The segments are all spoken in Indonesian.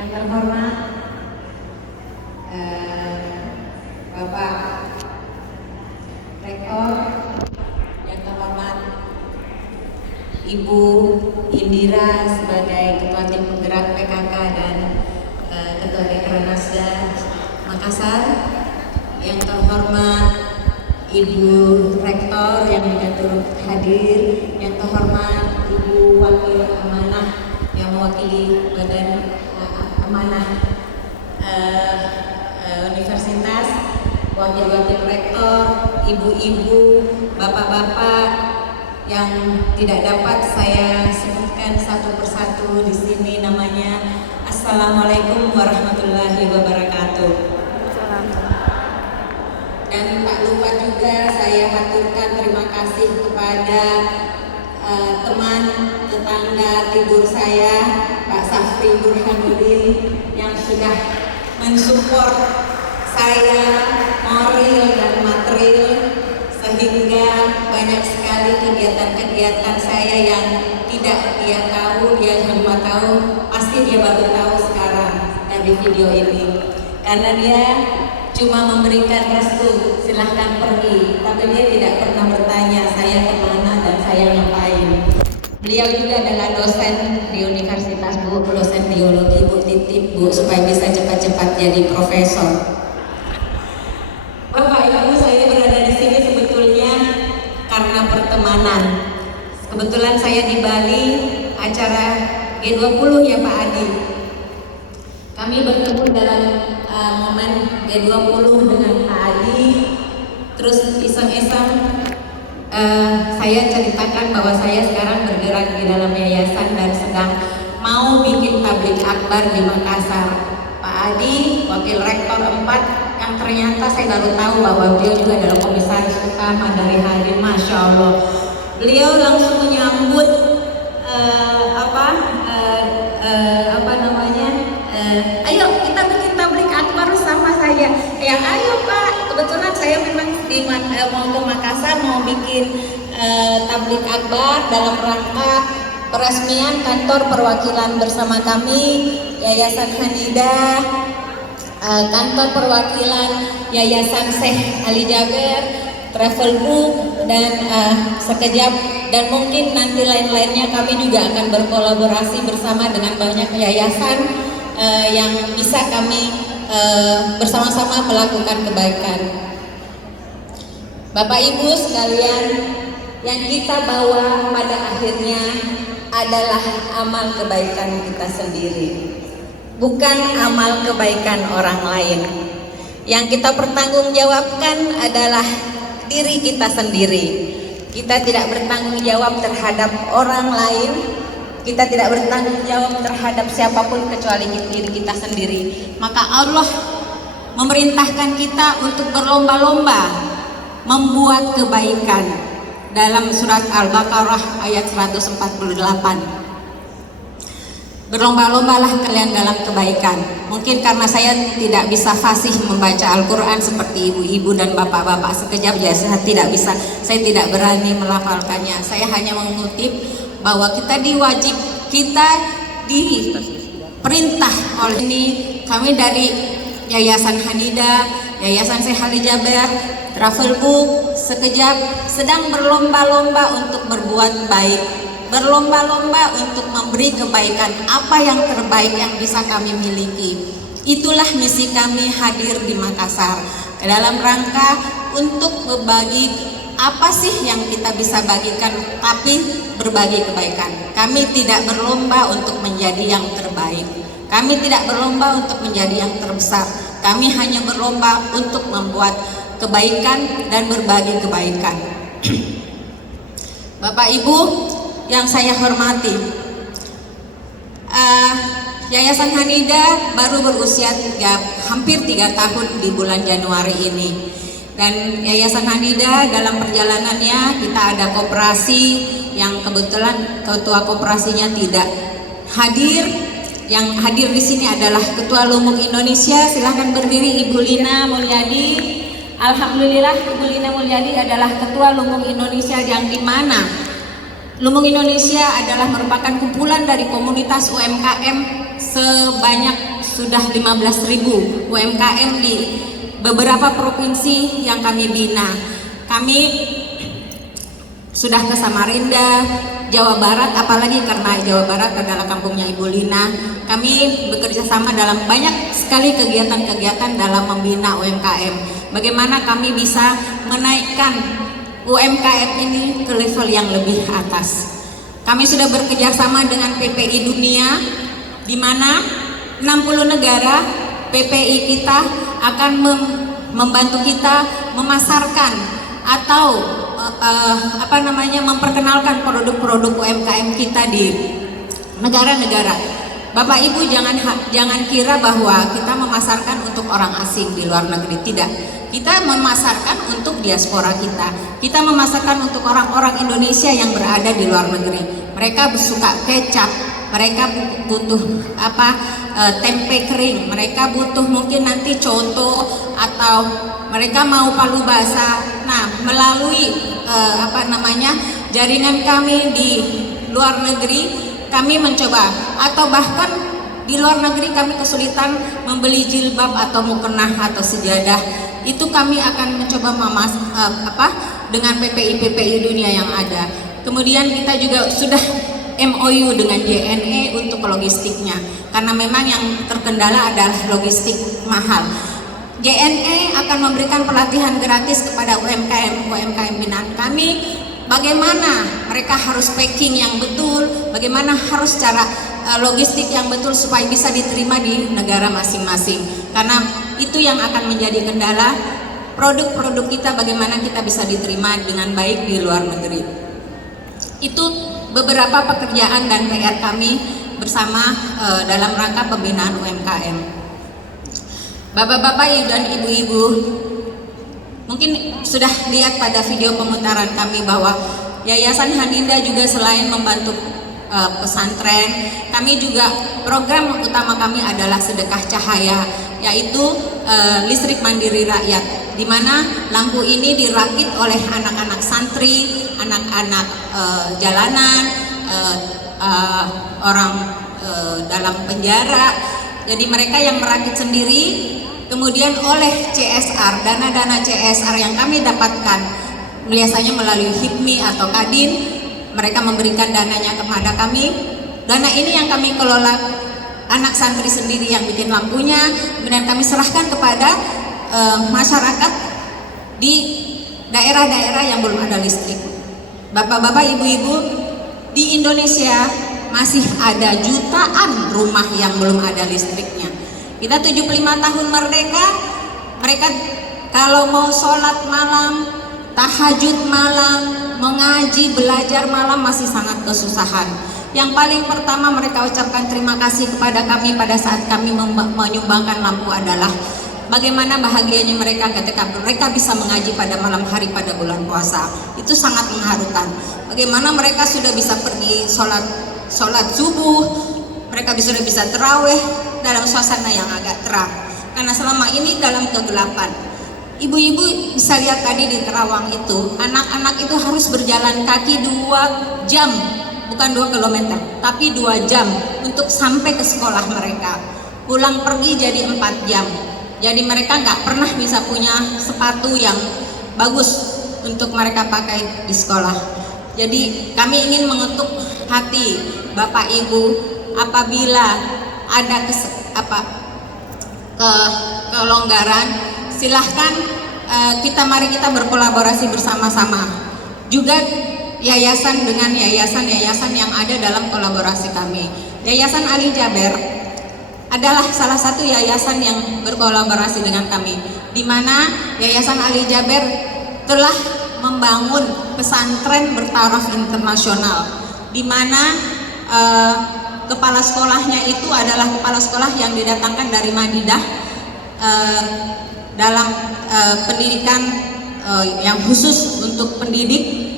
Yang terhormat Bapak Rektor, yang terhormat Ibu Indira sebagai Ketua Tim Penggerak PKK dan Ketua Dekranasda Makassar, yang terhormat Ibu Rektor yang tidak turut hadir, yang terhormat Ibu Wakil Amanah yang mewakili Badan Amanah Universitas, wakil-wakil rektor, ibu-ibu, bapak-bapak yang tidak dapat saya sebutkan satu persatu di sini namanya. Assalamualaikum warahmatullahi wabarakatuh. Dan tak lupa juga saya haturkan terima kasih kepada teman tetangga tidur saya, Pak Safri Burhanuddin, yang sudah mensupport saya moral dan material, sehingga banyak sekali kegiatan-kegiatan saya yang tidak dia tahu, dia cuma tahu, pasti dia baru tahu sekarang dari video ini, karena dia cuma memberikan restu, silahkan pergi, tapi dia tidak pernah bertanya saya kemana dan saya ngapain. Beliau juga adalah dosen di universitas, Bu, dosen biologi, Bu, titip Bu supaya bisa cepat-cepat jadi profesor. Bapak Ibu, saya berada di sini sebetulnya karena pertemanan. Kebetulan saya di Bali, acara G20 ya Pak Adi. Kami bertemu dalam momen G20 dengan Pak Adi. Terus iseng-iseng saya ceritakan bahwa saya sekarang bergerak di dalam yayasan dan sedang mau bikin tablik akbar di Makassar. Pak Adi, wakil rektor 4, yang ternyata saya baru tahu bahwa beliau juga adalah komisaris utama dari Hadim. Masya Allah, beliau langsung menyambut ayo kita bikin tablik akbar sama saya. Yang ayo Pak, kebetulan saya memang mau ke Makassar mau bikin tablik akbar dalam rangka peresmian kantor perwakilan bersama kami Yayasan Hanidah, kantor perwakilan Yayasan Syekh Ali Jaber, Travel Book, dan sekejap dan mungkin nanti lain-lainnya kami juga akan berkolaborasi bersama dengan banyak yayasan yang bisa kami bersama-sama melakukan kebaikan. Bapak Ibu sekalian, yang kita bawa pada akhirnya adalah amal kebaikan kita sendiri, bukan amal kebaikan orang lain. Yang kita pertanggungjawabkan adalah diri kita sendiri. Kita tidak bertanggung jawab terhadap orang lain, kita tidak bertanggung jawab terhadap siapapun kecuali diri kita sendiri. Maka Allah memerintahkan kita untuk berlomba-lomba membuat kebaikan dalam surat Al-Baqarah ayat 148. Berlomba-lombalah kalian dalam kebaikan. Mungkin karena saya tidak bisa fasih membaca Al-Quran seperti ibu-ibu dan bapak-bapak sekejap ya, saya tidak berani melafalkannya. Saya hanya mengutip bahwa kita diperintah oleh ini. Kami dari Yayasan Hanidah, Yayasan Syekh Ali Jaber, Travel Book, sekejap sedang berlomba-lomba untuk berbuat baik, berlomba-lomba untuk memberi kebaikan apa yang terbaik yang bisa kami miliki. Itulah misi kami hadir di Makassar dalam rangka untuk berbagi apa sih yang kita bisa bagikan, tapi berbagi kebaikan. Kami tidak berlomba untuk menjadi yang terbaik, kami tidak berlomba untuk menjadi yang terbesar. Kami hanya berlomba untuk membuat kebaikan dan berbagi kebaikan. Bapak Ibu yang saya hormati, Yayasan Hanidah baru berusia hampir 3 tahun di bulan Januari ini. Dan Yayasan Hanidah dalam perjalanannya kita ada koperasi yang kebetulan ketua koperasinya tidak hadir. Yang hadir di sini adalah Ketua Lumuk Indonesia. Silahkan berdiri Ibu Lina Mulyadi. Alhamdulillah Ibu Lina Mulyadi adalah Ketua Lumuk Indonesia, yang dimana Lumuk Indonesia adalah merupakan kumpulan dari komunitas UMKM sebanyak sudah 15.000 UMKM di beberapa provinsi yang kami bina. Kami sudah ke Samarinda, Jawa Barat, apalagi karena Jawa Barat adalah kampungnya Ibu Lina. Kami bekerja sama dalam banyak sekali kegiatan-kegiatan dalam membina UMKM. Bagaimana kami bisa menaikkan UMKM ini ke level yang lebih atas. Kami sudah bekerja sama dengan PPI Dunia, di mana 60 negara PPI kita akan membantu kita memasarkan atau memperkenalkan produk-produk UMKM kita di negara-negara. Bapak Ibu jangan kira bahwa kita memasarkan untuk orang asing di luar negeri, tidak. Kita memasarkan untuk diaspora kita. Kita memasarkan untuk orang-orang Indonesia yang berada di luar negeri. Mereka suka kecap, mereka butuh tempe kering, mereka butuh mungkin nanti coto, atau mereka mau palu basah. Nah, melalui jaringan kami di luar negeri, kami mencoba, atau bahkan di luar negeri kami kesulitan membeli jilbab atau mukena atau sejadah, itu kami akan mencoba dengan PPI Dunia yang ada. Kemudian kita juga sudah MOU dengan JNE untuk logistiknya, karena memang yang terkendala adalah logistik mahal. JNE akan memberikan pelatihan gratis kepada UMKM binaan kami, bagaimana mereka harus packing yang betul, bagaimana harus cara logistik yang betul supaya bisa diterima di negara masing-masing. Karena itu yang akan menjadi kendala produk-produk kita, bagaimana kita bisa diterima dengan baik di luar negeri. Itu beberapa pekerjaan dan PR kami bersama dalam rangka pembinaan UMKM. Bapak-bapak dan ibu-ibu, mungkin sudah lihat pada video pemutaran kami bahwa Yayasan Haninda juga selain membantu pesantren, kami juga program utama kami adalah sedekah cahaya, yaitu listrik mandiri rakyat, di mana lampu ini dirakit oleh anak-anak santri, anak-anak jalanan, orang dalam penjara. Jadi mereka yang merakit sendiri. Kemudian oleh CSR, dana-dana CSR yang kami dapatkan biasanya melalui HIPMI atau Kadin, mereka memberikan dananya kepada kami. Dana ini yang kami kelola, anak santri sendiri yang bikin lampunya, kemudian kami serahkan kepada masyarakat di daerah-daerah yang belum ada listrik. Bapak-bapak, ibu-ibu, di Indonesia masih ada jutaan rumah yang belum ada listriknya. Kita 75 tahun merdeka, mereka kalau mau sholat malam, tahajud malam, mengaji, belajar malam masih sangat kesusahan. Yang paling pertama mereka ucapkan terima kasih kepada kami pada saat kami menyumbangkan lampu adalah bagaimana bahagianya mereka ketika mereka bisa mengaji pada malam hari pada bulan puasa. Itu sangat mengharukan. Bagaimana mereka sudah bisa pergi sholat subuh, mereka sudah bisa terawih dalam suasana yang agak terang, karena selama ini dalam kegelapan. Ibu-ibu bisa lihat tadi di Kerawang itu, anak-anak itu harus berjalan kaki 2 jam, bukan 2 kilometer, tapi 2 jam untuk sampai ke sekolah mereka. Pulang pergi jadi 4 jam. Jadi mereka nggak pernah bisa punya sepatu yang bagus untuk mereka pakai di sekolah. Jadi kami ingin mengetuk hati Bapak Ibu, apabila ada kelonggaran, silahkan mari kita berkolaborasi bersama-sama. Juga yayasan dengan yayasan-yayasan yang ada dalam kolaborasi kami. Yayasan Ali Jaber adalah salah satu yayasan yang berkolaborasi dengan kami, di mana Yayasan Ali Jaber telah membangun pesantren bertaraf internasional, di mana kepala sekolahnya itu adalah kepala sekolah yang didatangkan dari Madinah dalam pendidikan yang khusus untuk pendidik,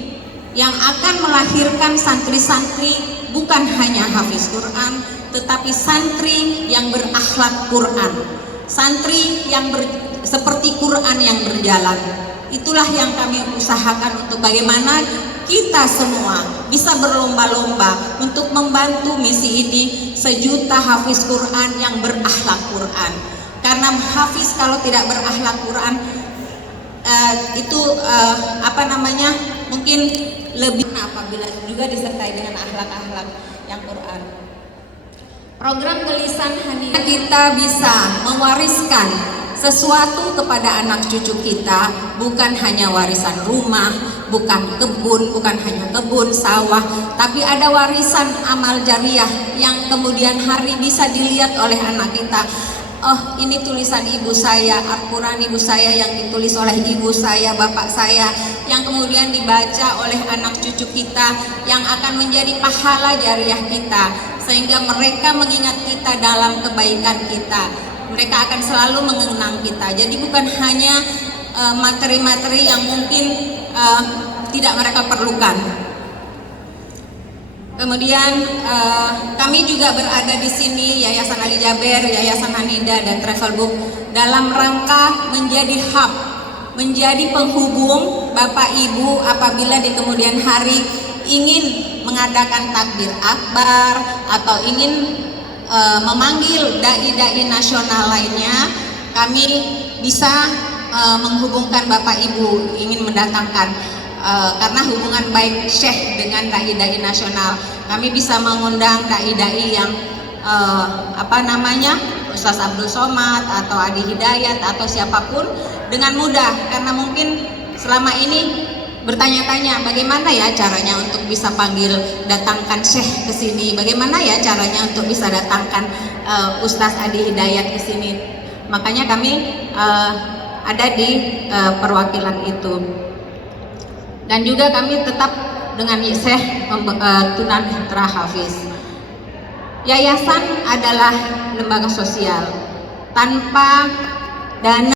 yang akan melahirkan santri-santri bukan hanya hafiz Quran, tetapi santri yang berakhlak Quran, santri yang seperti Quran yang berjalan. Itulah yang kami usahakan untuk bagaimana kita semua bisa berlomba-lomba untuk membantu misi ini, 1 juta hafiz Quran yang berakhlak Quran. Karena hafiz kalau tidak berakhlak Quran mungkin lebih apabila juga disertai dengan akhlak-akhlak yang Quran. Program Gelisan Hadiah kita bisa mewariskan sesuatu kepada anak cucu kita, bukan hanya warisan rumah, bukan kebun, bukan hanya kebun, sawah, tapi ada warisan amal jariah yang kemudian hari bisa dilihat oleh anak kita. Oh, ini tulisan ibu saya, Al-Quran ibu saya yang ditulis oleh ibu saya, bapak saya, yang kemudian dibaca oleh anak cucu kita, yang akan menjadi pahala jariah kita, sehingga mereka mengingat kita dalam kebaikan kita. Mereka akan selalu mengenang kita. Jadi bukan hanya materi-materi yang mungkin tidak mereka perlukan. Kemudian kami juga berada di sini, Yayasan Ali Jaber, Yayasan Hanida, dan Travelbook dalam rangka menjadi hub, menjadi penghubung Bapak Ibu apabila di kemudian hari ingin mengadakan takbir akbar atau ingin memanggil dai-dai nasional lainnya. Kami bisa menghubungkan Bapak Ibu ingin mendatangkan, karena hubungan baik Syekh dengan dai-dai nasional, kami bisa mengundang dai-dai yang Ustaz Abdul Somad atau Adi Hidayat atau siapapun dengan mudah, karena mungkin selama ini bertanya-tanya bagaimana ya caranya untuk bisa panggil datangkan Syekh ke sini, bagaimana ya caranya untuk bisa datangkan Ustaz Adi Hidayat ke sini. Makanya kami ada di perwakilan itu. Dan juga kami tetap dengan Syekh Tunanetra Hafiz. Yayasan adalah lembaga sosial tanpa dana